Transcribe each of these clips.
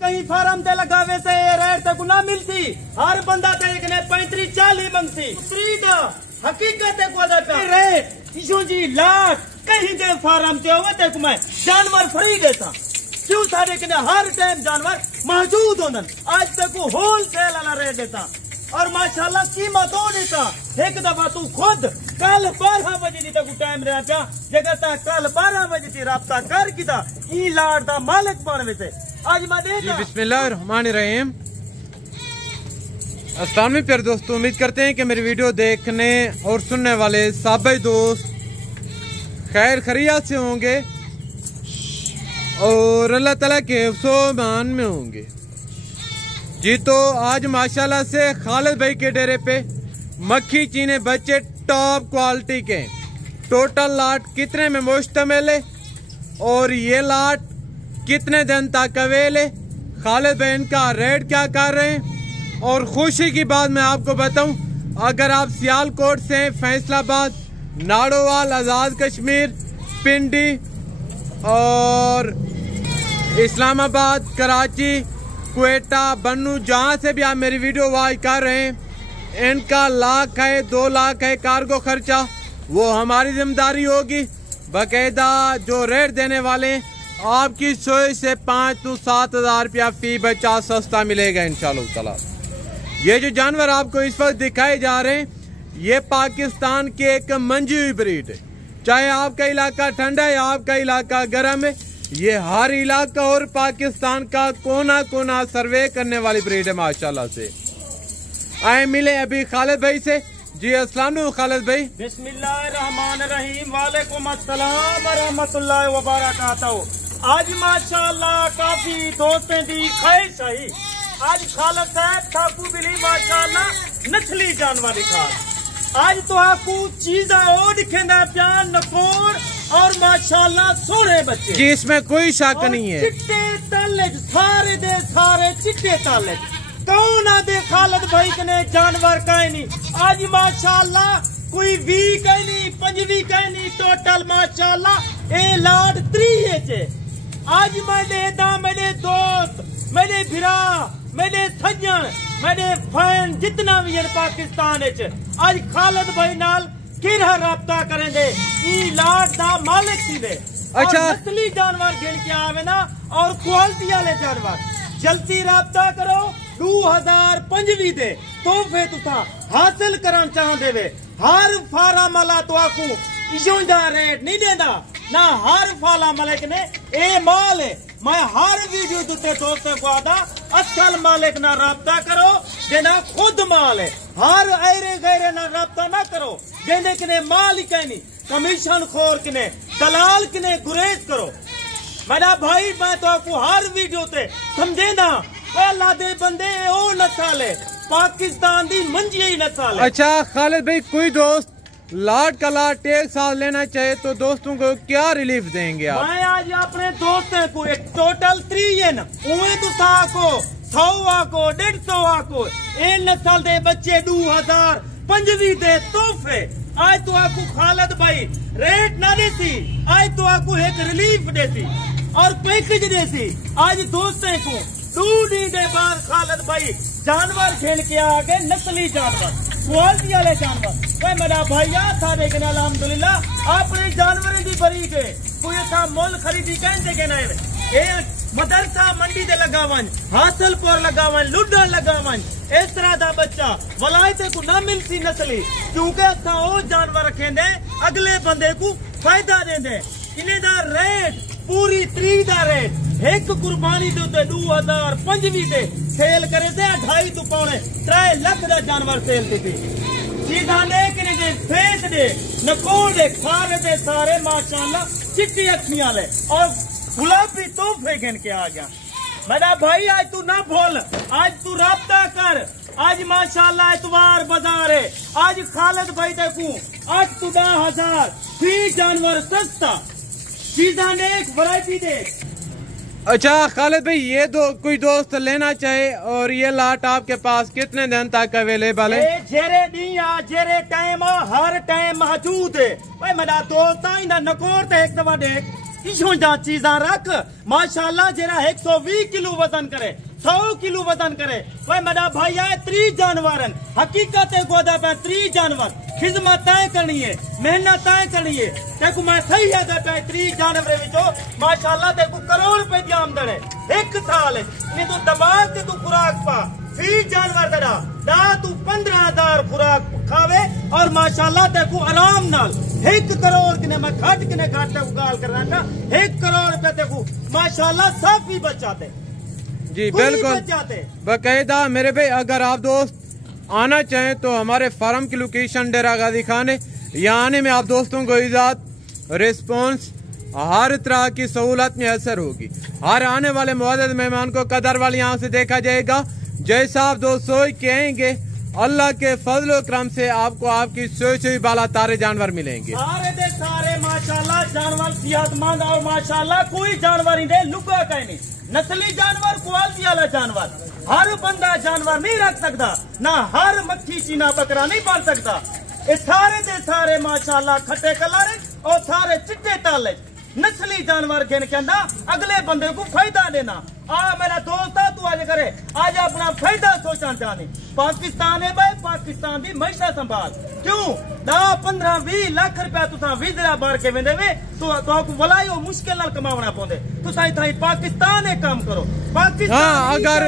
कहीं फार्म ते लगावे से रेट तक ना मिलती, हर बंदा ते एक ने 35-40 मंगती। हकीकत को रेट इशू जी लाख कहीं दे फार्म ते होवे ते मैं जानवर फ्री देता क्यों सारे के हर टाइम जानवर मौजूद होंदन। आज तक को होलसेल वाला रेट देता और माशाल्लाह कीमत हो देता। एक दफा तू खुद कल 12 बजे तक टाइम रहा पिया जगह कल 12 बजे राब्ता कर किता ई लाड दा मालिक बन वे आज मैं देखा। बिस्मिल्लाहिर्रहमानिर्रहीम। अस्सलाम वालेकुम प्यारे दोस्तों, उम्मीद करते हैं कि मेरी वीडियो देखने और सुनने वाले सभी दोस्त खैर खैरियत से होंगे और अल्लाह ताला के हिफ्ज़ो-ओ-मान में होंगे जी। तो आज माशाल्लाह से खालिद भाई के डेरे पे मक्खी चीने बच्चे टॉप क्वालिटी के टोटल लाट कितने में मुश्तमिल है और ये लाट कितने दिन तक अवेल है, खालिद भाई इनका रेट क्या कर रहे हैं। और खुशी की बात मैं आपको बताऊं, अगर आप सियालकोट से फैसलाबाद, नाड़ोवाल, आज़ाद कश्मीर, पिंडी और इस्लामाबाद, कराची, क्वेटा, बन्नू जहां से भी आप मेरी वीडियो वॉच कर रहे हैं, इनका लाख है 2 लाख है कार्गो खर्चा वो हमारी जिम्मेदारी होगी। बाकायदा जो रेट देने वाले आपकी सोच से 5 to 7 हज़ार रुपया फी बच्चा सस्ता मिलेगा इंशाअल्लाह ताला। ये जो जानवर आपको इस वक्त दिखाए जा रहे हैं ये पाकिस्तान के एक मंजी हुई ब्रीड है। चाहे आपका इलाका ठंडा है, आपका इलाका गर्म है, ये हर इलाका और पाकिस्तान का कोना कोना सर्वे करने वाली ब्रीड है माशाल्लाह से। आए मिले अभी खालिद भाई से जी। अस्सलाम वालेकुम खालिद भाई। बिस्मिल्लाहिर्रहमानिर्रहीम। वालेकुम अस्सलाम व रहमतुल्लाहि व बरकातहू। आज माशाल्लाह काफी दोस्तें दी ख्वाहिश है, आज खालिद साहब ठाकू बिली माशाल्लाह नस्ली जानवर दिखा। आज तो आपको चीजा और दिखेंदा प्यार नकोर और माशाल्लाह सोने बच्चे जी, इसमें कोई शक नहीं है। चिट्टे ताले सारे दे सारे चिट्टे ताले कौन आदे खालिद भाई कने जानवर कहे नहीं। आज माशाल्लाह कोई 20 कहे नहीं, 25 कहे नहीं, टोटल माशाल्लाह ए लाड 3 आज मेरे दोस्त, मेरे भिरा, मेरे सज्जन, मेरे फैन जितना भी है पाकिस्तान आज खालिद भाई नाल किरा राब्ता करेंगे ई लाट दा मालिक सी दे। अच्छा नस्ली जानवर गिन के आवे ना और क्वालिटी वाले जानवर जल्दी राब्ता करो। 2025 दे तोहफे तुसा हासिल करना चाहते वे। हर फार्म वाला तो आपको इशोंदा रेट नहीं देता ना, हर फार्म मालिक ने ए माल है। मैं हर वीडियो दूसरे दोस्तों को आता असल मालिक ना राब्ता करो देना खुद माल है। हर ऐरे गैरे ना राब्ता ना करो देने के ने माल ही कहनी कमीशन खोर के ने दलाल के ने गुरेज करो। मेरा भाई मैं तो आपको हर वीडियो ते समझे ना लादे बंदे ओ नस्ल है पाकिस्तान दी मंजी ही नस्ल है। अच्छा खालिद भाई कोई दोस्त लाट का लाट एक साल लेना चाहे तो दोस्तों को क्या रिलीफ देंगे आप? मैं आज अपने दोस्तों को एक टोटल 3 उन्हें तो को 100 आको 150 आको ए नस्ल दे बच्चे 2025 दे तोहफे आज तो आपको खालिद भाई रेट ना देती, आज तो आपको एक रिलीफ देती और पैकेज देती। आज दोस्तों को 2 दिन के बाद खालिद भाई जानवर खेल के आगे नस्ली जानवर क्वालिटी वाले जानवर मेरा भैया सारे के अल्हम्दुलिल्लाह अपने जानवर की बरी के कोई ऐसा मोल खरीदी कहते के ना मदरसा मंडी दे लगावन, हासिलपुर लगावन, लुडा लगावन इस तरह का बच्चा वलायते को ना मिलती नस्ली क्योंकि असा वो जानवर रखेंदे अगले बंदे को फायदा देंदे। इन्हें दा रेट पूरी 3 दा रेट एक कुर्बानी दे 2025 दे सेल करे थे 2.5 to 3 लाख का जानवर सेल थी। सीधा लेकिन फेस दे नकोर दे सारे दे सारे माशाल्लाह चिट्टी अखियां ले और गुलाबी तोहफे गिन के आ गया। मेरा भाई आज तू ना भूल, आज तू राब्ता कर। आज माशाल्लाह इतवार बाजार है, आज खालिद भाई देखू 8 to 10 हज़ार फी जानवर सस्ता सीधा नेक वैरायटी दे। अच्छा खालिद भाई ये कोई दोस्त लेना चाहे और ये लाट आपके पास कितने दिन तक अवेलेबल है? जेरे दिया जेरे टाइम हर टाइम मौजूद है। मेरा दोस्त नकोर एक दफा देख इशों चीजा रख माशाल्लाह जरा 120 किलो वजन करे 100 किलो वजन करे भाई मेरा भाई है 30 जानवर हकीकत है गोदा पे 30 जानवर खिदमत तय करनी है मेहनत तय करनी है देखो मैं सही है 30 जानवर विचो माशाल्लाह देखो करोड़ रुपए की आमदन है एक साल ने तू दबाग ते तू खुराक पा 20 जानवर दड़ा दा तू 15,000 खुराक खावे और माशाल्लाह देखो आराम नाल 1 करोड़ किने मैं घट गाल कर रहा था 1 करोड़ रुपए देखो माशाल्लाह सब ही बचाते जी बिल्कुल बाकायदा मेरे भाई। अगर आप दोस्त आना चाहें तो हमारे फार्म की लोकेशन डेरा गाजी खान है। यहाँ आने में आप दोस्तों को इजाजत रिस्पॉन्स हर तरह की सहूलत में असर होगी। हर आने वाले मुअज़्ज़ज़ मेहमान को कदर वाली यहाँ से देखा जाएगा। जैसा आप दोस्त सोच के आएंगे अल्लाह के फजल और करम से आपको आपकी सोच हुई बाला तारे जानवर मिलेंगे। सारे दे सारे माशाल्लाह जानवर सेहतमंद और माशाल्लाह कोई जानवर इन्हें लुका कहीं नहीं। नस्ली जानवर क्वालिटी वाला जानवर हर बंदा जानवर नहीं रख सकता ना हर मक्खी चीना बकरा नहीं पाल सकता। ये सारे दे सारे माशाल्लाह खट्टे कलर और सारे चिट्टे ताले नस्ली जानवर गिन के अगले बंदे को फायदा देना। मेरा दोस्त है तू आज करे आज अपना फायदा सोचना चाहनी। पाकिस्तान है भाई पाकिस्तान की मैशा संभाल क्यों 10-15-20 लाख रुपया तुसा विजरा बार के वेंदे वे तो बुलाई मुश्किल नाल कमावना पौंदे तुसा इथाई पाकिस्तान है काम करो पाकिस्तान अगर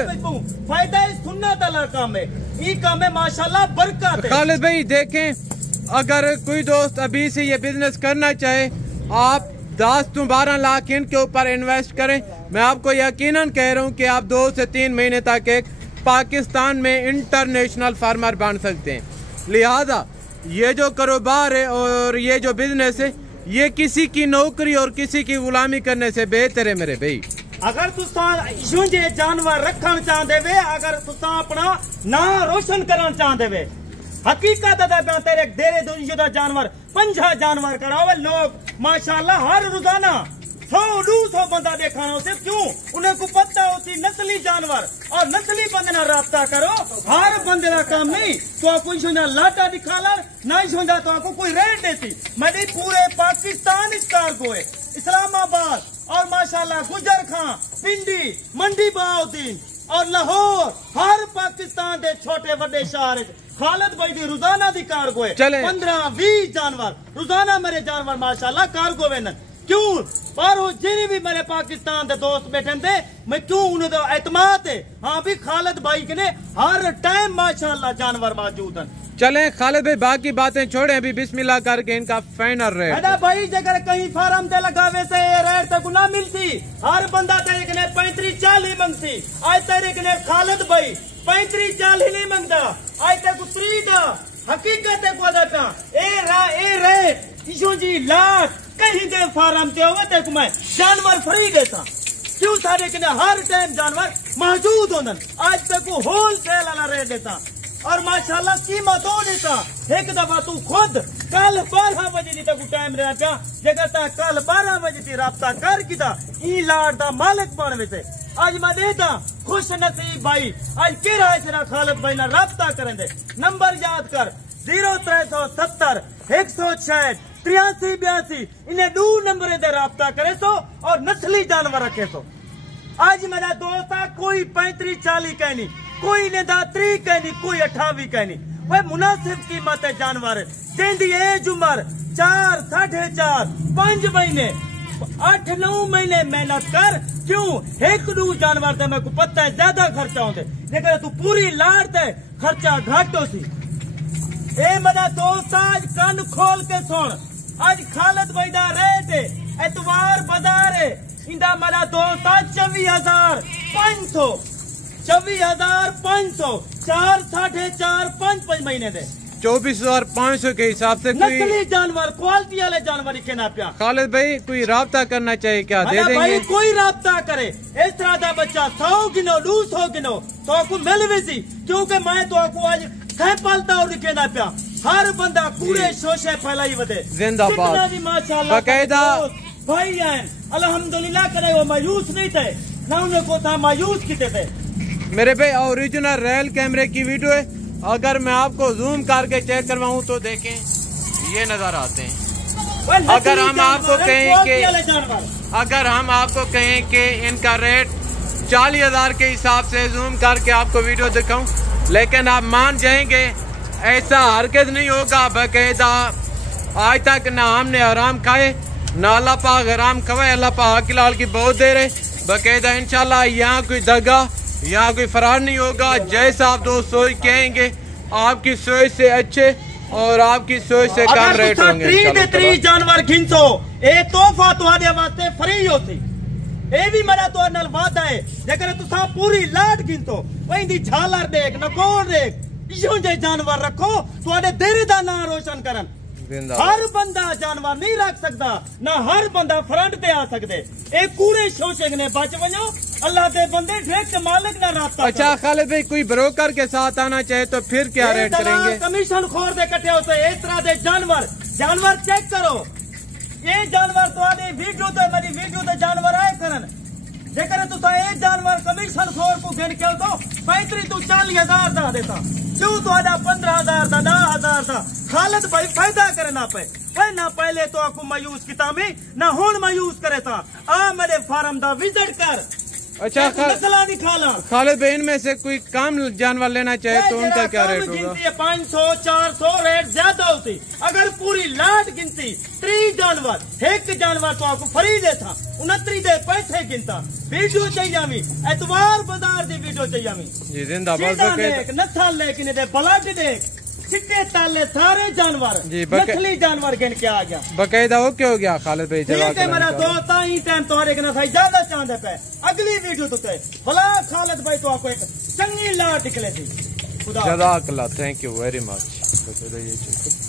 फायदा सुन्नत वाला काम है ई काम है माशाल्लाह बरकत है। खालिद भाई देखें अगर कोई दोस्त अभी से ये बिजनेस करना चाहे आप 10-12 लाख इनके ऊपर इन्वेस्ट करें। मैं आपको यकीनन कह रहा हूं कि आप 2 से 3 महीने तक एक पाकिस्तान में इंटरनेशनल फार्मर बन सकते हैं। लिहाजा ये जो कारोबार है और ये जो बिजनेस है ये किसी की नौकरी और किसी की गुलामी करने से बेहतर है मेरे भाई। अगर तुसा जे जानवर रखना चाहते वे अगर तुसा अपना ना रोशन करना चाहते वे हकीकत तेरे डेरे जानवर 50 जानवर करावे लोग माशाल्लाह हर रोजाना 100-200 बंदा देखाना उसे क्यों उन्हें को पता होती नस्ली जानवर और नस्ली बंदे ना राब्ता करो हर बंदे का काम नहीं तो आपको सोचा लाटा दिखा ला ना सोचा तो आपको कोई रेट देती मैं पूरे पाकिस्तान इस कार को है इस्लामाबाद और माशाल्लाह गुजर खां पिंडी मंडी बहाउद्दीन और लाहौर हर पाकिस्तान के छोटे बड़े शहर खालिद भाई दी रोजाना दी कार्गो है 15-20 जानवर रोजाना मेरे जानवर माशाल्लाह कार्गो वे क्यों पर जिन्हें भी मेरे पाकिस्तान के दोस्त बैठे थे मैं क्यों उन्हें तो एतमाद है। हाँ भी खालिद भाई के ने हर टाइम माशाल्लाह जानवर मौजूद हैं। चलें खालिद भाई बाकी बातें छोड़े अभी बिस्मिल्लाह करके इनका फाइनल रेट भाई जगह कहीं फार्म ते लगावे से रेट तक ना मिलती हर बंदा तेरे ने 35-40 मंगती आज तेरे ने खालिद भाई 35-40 नहीं मंगता आज तक 30 हकीकत है को ए रेट इशो जी लाख कहीं दे फार्म ते होवे ते मैं जानवर फ्री देता क्यों सारे के हर टाइम जानवर मौजूद होन आज तक होलसेल वाला रेट देता और माशाल्लाह कीमत हो देता। एक दफा तू खुद कल 12 बजे तक टाइम रहा पिया जगह कल 12 बजे राब्ता कर किता ई लाड दा मालिक बन वे आज मैं देता खुश नसीब भाई आज किराए से खालिद भाई ना राब्ता करें दे नंबर याद कर 0370 166 8382 इन्हें 2 नंबर दे राब्ता करे सो और नस्ली जानवर रखे सो। आज मेरा दोस्त है कोई 35-40 कहनी कोई ने 30 कहनी कोई 28 कहनी वह मुनासिब कीमत है जानवर जिंदी एज उम्र 4, 4.5, 5 महीने 8-9 महीने मेहनत कर क्यों 1-2 जानवर ते मेरे को पता है ज्यादा खर्चा होते लेकिन तू पूरी लाड़ दे खर्चा घट हो सी। ए मेरा दोस्त आज कान खोल के सुन आज खालिद भाई दा रेट है एतवार बाजार है इंदा मेरा दोस्त 24,500 24,500 4, 4.5, 5 महीने दे 24,500 के हिसाब से नस्ली जानवर क्वालिटी वाले जानवर के ना पिया। खालिद भाई कोई राब्ता करना चाहिए क्या दे देंगे भाई कोई राब्ता करे इस तरह का बच्चा 100 किलो 200 किलो तो आपको मिल भी सी क्योंकि मैं तो आपको आज पालता हूँ लिखे ना पिया हर बंदा पूरे शोशे फैलाई वधे जिंदाबाद माशाल्लाह बाकायदा भाई हैं अल्हम्दुलिल्लाह करे वो मायूस नहीं थे ना उन्हें को था मायूस किते थे मेरे भाई ओरिजिनल रियल कैमरे की वीडियो है अगर मैं आपको जूम करके चेक करवाऊं तो देखें ये नजर आते हैं। अगर हम आपको कहें कि अगर हम आपको कहें कि इनका रेट 40,000 के हिसाब से जूम करके आपको वीडियो दिखाऊं, लेकिन आप मान जाएंगे ऐसा हरगिज़ नहीं होगा। बाकायदा आज तक ना हमने हराम खाए ना अल्लाह पाक हराम खवाए। अल्लाह पाक की लाल की बहुत देर है। बाकायदा इंशाल्लाह यहाँ कोई दगा यहाँ कोई फरार नहीं होगा। जैसा आप दोस्त सोच कहेंगे आपकी सोच से अच्छे और आपकी सोच से कम रेट होंगे। 30 जानवर घिंसो ये तोहफा तुम्हारे वास्ते फ्री होती। ये भी मेरा तो नाल वादा है जेकर तुसा पूरी लाट गिनतो वही झालर देख नकोर देख इशू जे जानवर रखो तुम्हारे दिल दा नाम रोशन करन। हर बंदा जानवर नहीं रख सकता ना हर बंदा फ्रंट पे आ सकते। एक कूड़े शोषक ने बच वनो अल्लाह के बंदे डायरेक्ट मालिक ना रास्ता। अच्छा खालिद भाई कोई ब्रोकर के साथ आना चाहे तो फिर क्या रेट करेंगे? कमीशन खोर दे कटे होते इस तरह के जानवर चेक करो। ये जानवर तुम्हारी वीडियो तो मेरी वीडियो तो जानवर आए करन जेकर तुसा एक जानवर कमीशन खोर को गिन के तो 35 तू 40,000 दा देता क्यों तुहाडा 15,000 दा 10,000 दा। खालिद भाई फायदा करना पे भाई ना पहले तो आपको मायूस किता में ना हुन मायूस करे था। आ मेरे फार्म दा विजिट कर। अच्छा खालिद भाई इनमें से कोई काम जानवर लेना चाहे तो उनका क्या रेट होगा? 500 400 रेट ज्यादा होती। अगर पूरी लाट गिनती 30 जानवर एक जानवर तो आपको फ्री देता 29 दे पैसे गिनता। वीडियो चाहिए एतवार बाजार की वीडियो चाहिए जी जिंदाबाद। नस्ल लेकिन ब्लड देख चिट्टे ताले सारे जानवर नस्ली जानवर गिन के आ गया। बाकायदा ओके हो गया खालिद भाई। ठीक है मेरा दोस्त ही टाइम तुम्हारे ज्यादा चांदे पे अगली वीडियो तो भला खालिद भाई तो आपको एक चंगी लाट निकले थी। जज़ाकल्लाह थैंक यू वेरी मच।